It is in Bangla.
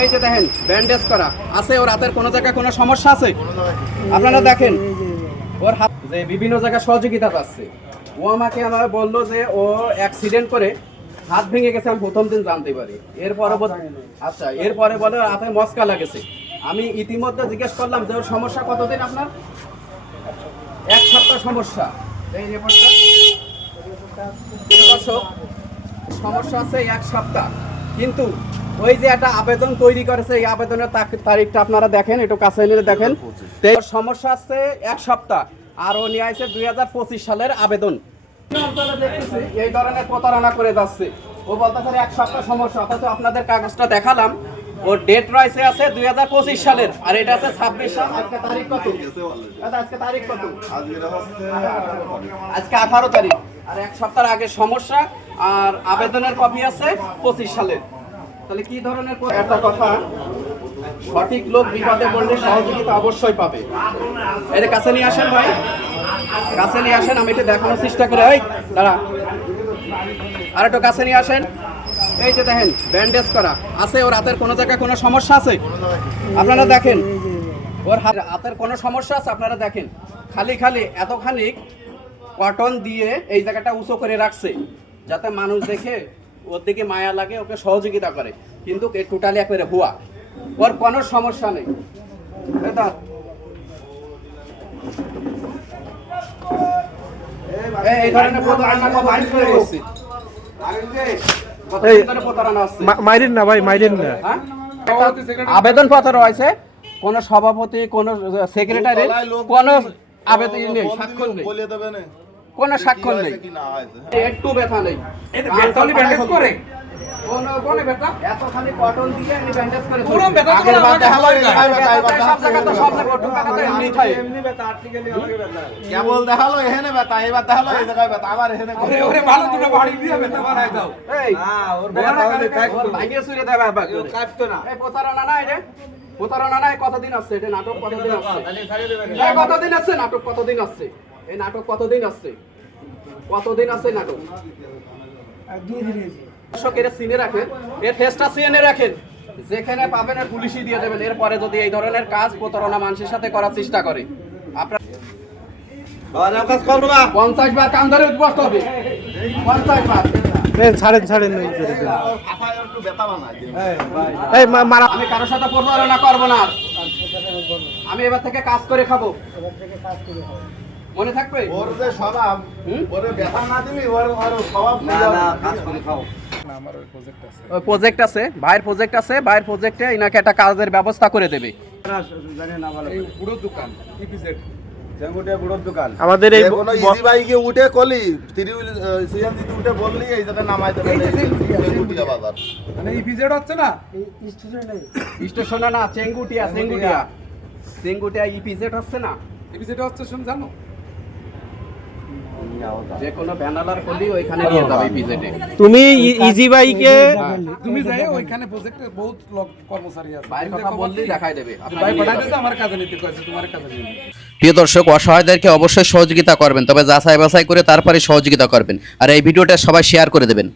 এই যে দেখেন ব্যান্ডেজ করা আছে, ওর হাতের কোনো জায়গায় কোনো সমস্যা আছে আপনারা দেখেন, ওর হাত যে বিভিন্ন জায়গায় সহযোগিতা পাচ্ছে। ও আমাকে বললো যে ও অ্যাক্সিডেন্ট করে হাত ভেঙে গেছে, আমি প্রথম দিন জানতে পারি। এরপরে আচ্ছা, এরপরে বলে হাতে মচকা লাগেছে। আমি ইতিমধ্যে জিজ্ঞেস করলাম যে ওর সমস্যা কতদিন আপনার? 1 সপ্তাহ সমস্যা। এই রিপোর্টটা সমস্যা আছে 1 সপ্তাহ, কিন্তু ওই যে একটা আবেদন তৈরি করেছে, এই আবেদনের তারিখটা আপনারা দেখেন, একটু কাছে নিয়ে দেখেন। সমস্যা আছে 1 সপ্তাহ, আর ও নিয়ে আসছে 2025 সালের আবেদন। এই ধরনের প্রতারণা করে যাচ্ছে। ও বলতেছে 1 সপ্তাহ সমস্যা, অথচ আপনাদের কাগজটা দেখালাম, ওর ডেট রয়েছে আছে 2025 সালের, আর এটা আছে 26 সাল। আজকে তারিখ কত? আজকে তারিখ কত? আজকে 18 তারিখ। আর 1 সপ্তাহ আগে সমস্যা, আর আবেদনের কপি আছে 25 সালের। তাহলে কি ধরনের একটা কথা, সঠিক লোক বিপদে পড়লে সহযোগিতা অবশ্যই পাবে। এর কাছে নিয়ে আসেন ভাই, কাছে নিয়ে আসেন, আমি এটা দেখানোর চেষ্টা করে। এই দাঁড়া, আর একটু কাছে নিয়ে আসেন। এই যে দেখেন ব্যান্ডেজ করা আছে, ওর হাতের কোনো জায়গায় কোনো সমস্যা আছে আপনারা দেখেন, ওর হাতের কোনো সমস্যা আছে আপনারা দেখেন। খালি এতখানি কটন দিয়ে এই জায়গাটা উঁচু করে রাখছে, যাতে মানুষ দেখে ওর দিকে মায়া লাগে, ওকে সহযোগিতা করে, কিন্তু টোটালি একবারে ভুয়া, ওর কোনো সমস্যা নেই। এই ধরনের মাইরেন না ভাই, মাইরেন না। আবেদন পত্র রয়েছে, কোন সভাপতি, কোন সেক্রেটারি, কোন আবেদন নেই, স্বাক্ষর নেই, কোন স্বাক্ষর নেই, একটু ব্যথা নেই। কেবল দেখালো এখানে ব্যথা, এবার দেখালো এই জায়গায় ব্যথা, আবার এখানে ভালো দুটো বাড়ি দিয়ে ব্যথা বাড়াই দাও। প্রতারণা নাই, কতদিন আসছে এটা নাটক? কতদিন আসছে? কতদিন আসছে নাটক? কতদিন আসছে এই নাটক? কতদিন আসছে? কতদিন আছে নাটক? 2 দিন। সিনে রাখেন, এর ফেসটা সিনে রাখেন, যেখানে পাবেন এর পুলিশই দিয়ে দেবেন। এরপরে যদি এই ধরনের কাজ প্রতারণা মানুষের সাথে করার চেষ্টা করে, আপনার 50 বার কান ধরে উঠবসতে হবে, 50 বার। ছাড়েন আমি কারোর সাথে প্রতারণা করবো না, আমি এবার থেকে কাজ করে খাবো, মনে থাকবে? ওর যে স্বভাব, ওরে ব্যথা না দিলি ওর স্বভাব না, কাজ করে খাও। আমার ওই প্রজেক্ট আছে, ভাইয়ের প্রজেক্ট আছে, ভাইয়ের প্রজেক্টে ইনাকে একটা কাজের ব্যবস্থা করে দেবে। আমাদের এই কোনো ইজি বাইকে উঠে কলি সিএনজি উঠে বললি এই জায়গায় নামাই দেবে, চেঙ্গুটিয়া বাজার মানে ইপিজেড হচ্ছে না, স্টেশনে না, চেঙ্গুটিয়া ইপিজেড হচ্ছে না, ইপিজেড হচ্ছে শুন জানো, যে কোনো ব্যানার করলি ওইখানে নিয়ে যাবে ইপিজেডে। তুমি ইজি বাইকে তুমি যাই ওইখানে প্রজেক্টে বহুত লোক কর্মচারী আছে, বাইরে কথা বললেই দেখাই দেবে, ভাই পাঠাইতেছে আমার কাজে নিতে কইছে, তোমার কাজে নিতে। প্রিয় দর্শক, অসহায়দেরকে অবশ্যই সহযোগিতা করবেন, তবে যাচাই বাছাই করে তারপরে সহযোগিতা করবেন, আর এই ভিডিওটা সবাই শেয়ার করে দেবেন।